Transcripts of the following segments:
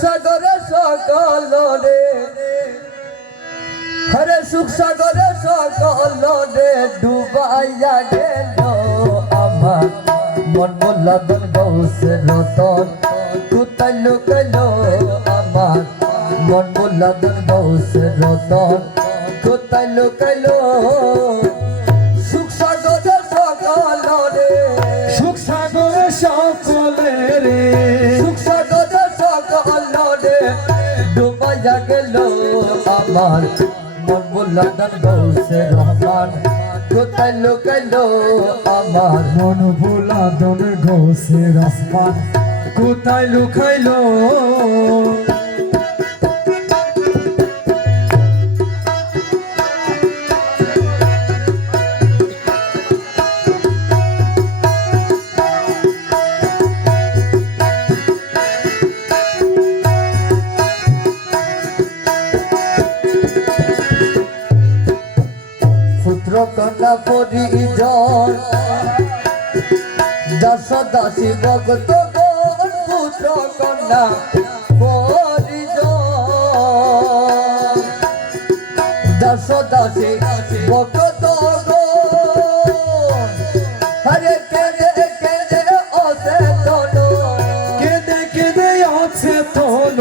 সাগরে সকল রে হরে সুখ সাগরে সকল রে ডুবাইয়া গেল আমার মন মোল্লাদন গৌসের রতন কোথায় লুকাইলো আমার মন মোল্লাদন গৌসের রতন কোথায় লুকাইলো সুখ সাগরে সকল রে সুখ সাগরে সকলে রে সুখ সাগরে সকল রে ডুবাইয়া গেল আমার মন মোল্লাদন গৌসের রহমান কোথায় লুকাইলো আমার মন ভোলা দনে গৌসের রহমান কোথায় লুকাইলো পুত্র কন্যা পরিজন দাস দাসী ভক্ত পুত্র কন্যা পরিজন দাস দাসী ভক্ত হরে কেঁদে কেঁদে অচেতন কেঁদে কেঁদে অচেতন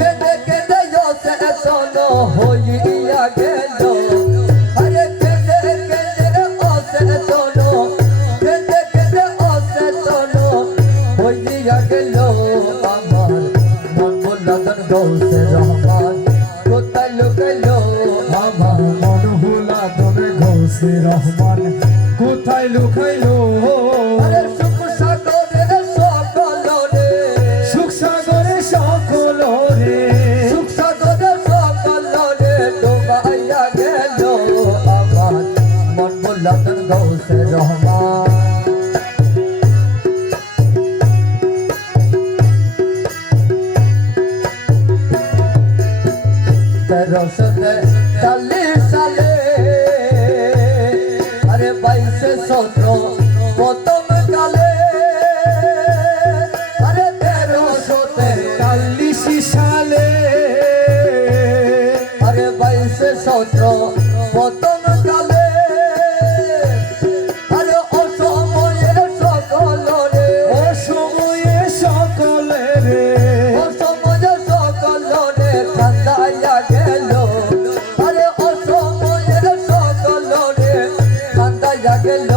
কেঁদে কেঁদে অচেতন হইয়া গেল গৌসের রহমান কোথায় লুকাইলো আমার মন ভোলা দনে গৌসের রহমান কোথায় লুকাইলো আরে সুখ সাগরে সকল রে সুখ সাগরে সকল রে সুখ সাগরে সকল রে ডুবাইয়া গেল আমার মন মোল্লাদন গৌসের রহমান রসনে চালি সালে আরে 2217 প্রথম কালে আরে 1343 সালে আরে 2217 প্রথম কালে আরে অসময়ে সকল রে অসময়ে সকলে রে অসময়ে সকল রে কান্দাইয়া গেল আরে অসময়ে সকল রে কান্দাইয়া গেল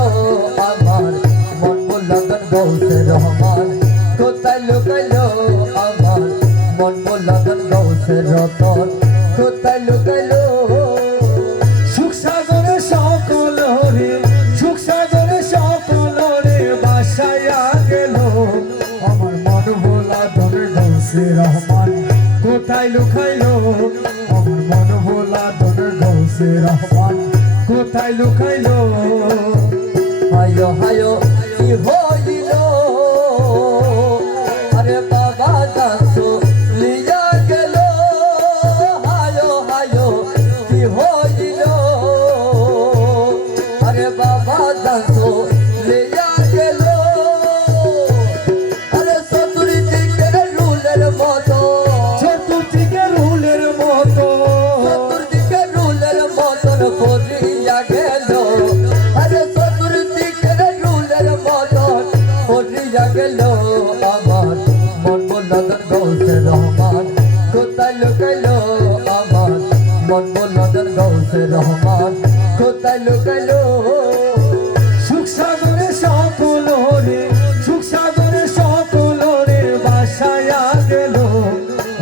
আমার মন মোল্লাদন গৌসের রহমান কোথায় লুকাইলো আমার মন মোল্লাদন গৌসের রতন কোথায় লুকাইলো সুখ সাগরে সকল রে সুখ সাগরে সকল রে বাসায়া গেল আমার মন ভোলা দনে গৌসের রহমান কোথায় লুকাইলো আমার মন ভোলা দনে গৌসের রহমান কোথায় লুকাইলো হায়ো হায়ো কি হইল আরে বাবা দাসো লিয়া গেল হায়ো হায়ো কি হইল আরে বাবা দাসো লিয়া গেল আরে চতুর্দিকে রুলের মতো চতুর্দিকে রুলের মতো চতুর্দিকে রুলের মতন করিয়া গেল আরে চতুর্দিকে রুলের মতন করিয়া গেল আমার মন মোল্লাদন গৌসের রহমান কোথায় লুকাইলো আমার মন মোল্লাদন গৌসের রহমান কোথায় লুকাইলো সুখ সাগরে সকল রে সুখ সাগরে সকল রে বাসায়া গেল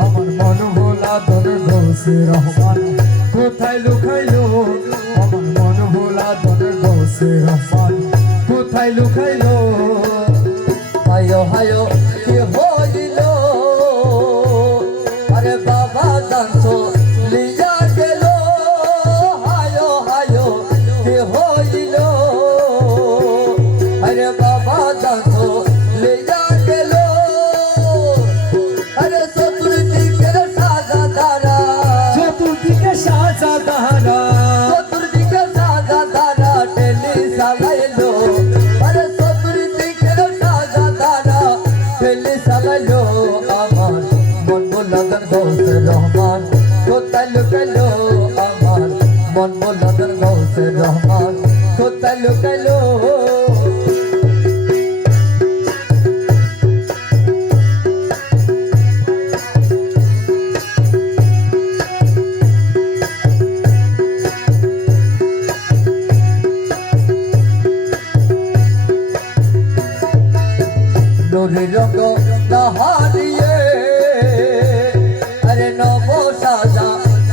আমার মন ভোলা দনে গৌসের রহমান কোথায় লুকাইলো আমার মন ভোলা দনে গৌসের রহমান কোথায় লুকাইলো হায়ো হায়ো কি হইল আরে বাবা দাসো লিয়া গেল হায়ো হায়ো কি হইল আরে বাবা দাসো লিয়া গেল আরে চতুর্দিকে সাজা ধারা চতুর্দিকে সাজা ধারা চতুর্দিকে সাজা ধারা টেলি সাজাইলো আরে চতুর্দিকে সাজা ধারা বুলাদার গৌসে রহমান কোথায় লুকাইলো আমার মন বুলাদার গৌসে রহমান কোথায় লুকাইলো নুরি রঙ না হারিয়ে আরে নব সাজা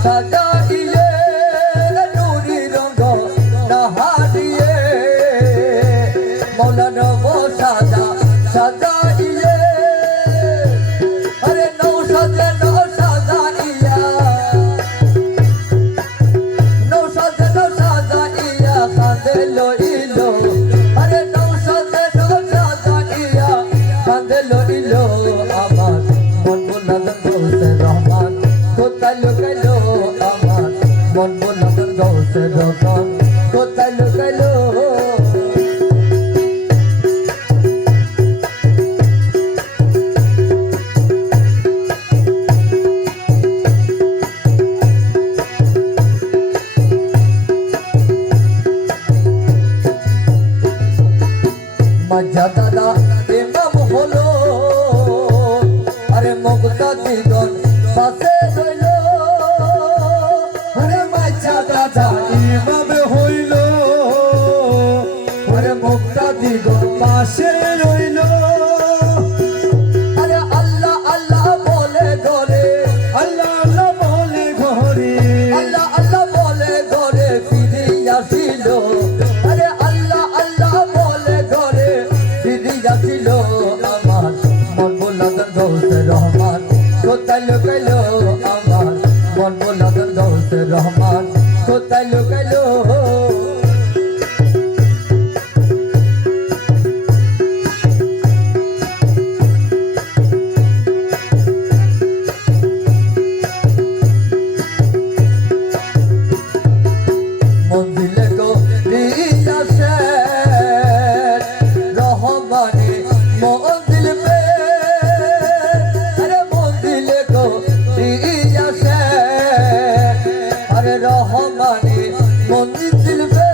সাজাইয়ে নুরি রঙ না হারিয়ে মৌলা নব সাজা সাজাইয়ে আরে নৌ সাজাইয়া নৌ সাজাইয়া কাঁদে লইলো আরে নৌ সাজাইয়া কাঁদে লইলো আমার মন বুলাদার গৌসে রহমান কোথায় লুকাইলো আমার মন বুলাদার গৌসে রহমান কোথায় লুকাইলো মজ্জা দাদা ইমাম হলো আরে মুক্তাদিগণ পাশে রইল আরে মজ্জা দাদা ইমাম হইল আরে মুক্তাদিগণ পাশে রইল আরে আল্লাহ আল্লাহ বলে ঘরে আল্লাহ আল্লাহ বলে ঘরে আল্লাহ আল্লাহ বলে ঘরে ফিরে আসিল আরে আল্লাহ আল্লাহ বলে ঘরে ফিরে আসিল আমার মন বুলাদার গৌসে রহমান কোথায় লুকাইলো আমার মন বুলাদার গৌসে রহমান কোথায় লুকাইলো মন্দিরে গো রিয়াসে রহমানে মন্দির পে আরে মন্দিরে গো রিয়াসে আরে রহমানে মন্দির পে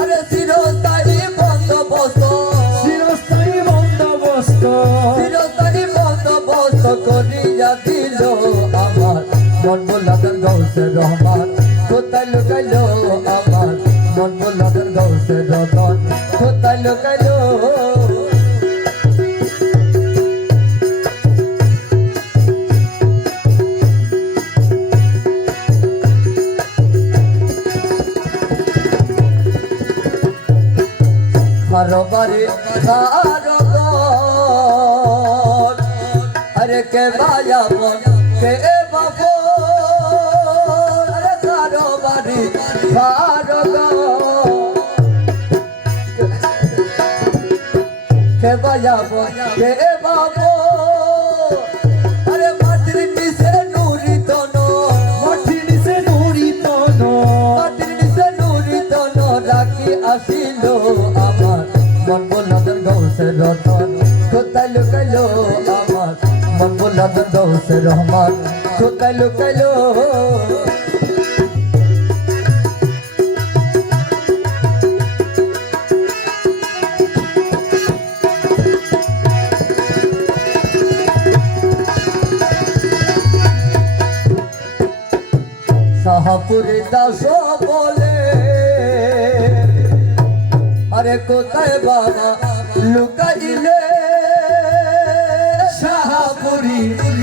আরে চিরস্থায়ী বন্দোবস্ত চিরস্থায়ী বন্দোবস্ত চিরস্থায়ী বন্দোবস্ত করিয়া দিল আমার মন বুলাদার গৌসে রহমান কোথায় লুকাইলো আমার মন বুলাদার গৌসে রহমান কোথায় লুকাইলো খারবারে খারগর আরে কে বায়াবন কে বাবো আরে খারবারে খারগর কে বায়াবন কে বাবো আরে মাটির নিচে নুরি তনো মাটির নিচে নুরি তন মাটির নিচে নুরি তনো রাখি আসিল আমার মন বুলাদার গৌসে রহমান কোথায় লুকাইলো আমার মন বুলাদার গৌসে রহমান কোথায় লুকাইলো শাহপুরে দাস বলে আরে কোথায় বাবা লুকাইলে শাহপুরি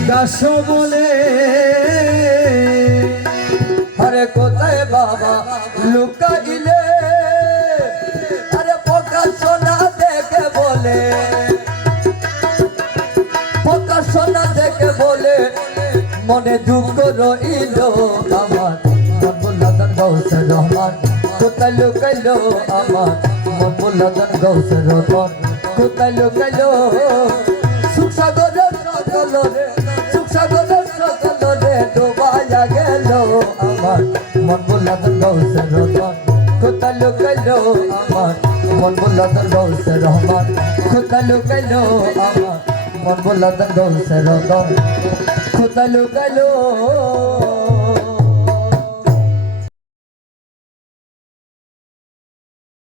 দাস বলে আরে কোথায় বাবা লুকাইলে আরে প্রকাশনা দেখে বলে প্রকাশনা দেখে বলে মনে দুঃখ রইল আমার মন বুলাদার গৌসে রহমান কোথায় লুকাইলো আমার মন বুলাদার গৌসে রহমান কোথায় লুকাইলো সুখ সাগরের সকলরে সুখ সাগরের সকলরে ডোবায়া গেল আমার মন বুলাদার গৌসে রহমান কোথায় লুকাইলো আমার মন বুলাদার গৌসে রহমান কোথায় লুকাইলো আমার মন বললাম গৌসের কোথায় লুকাইলো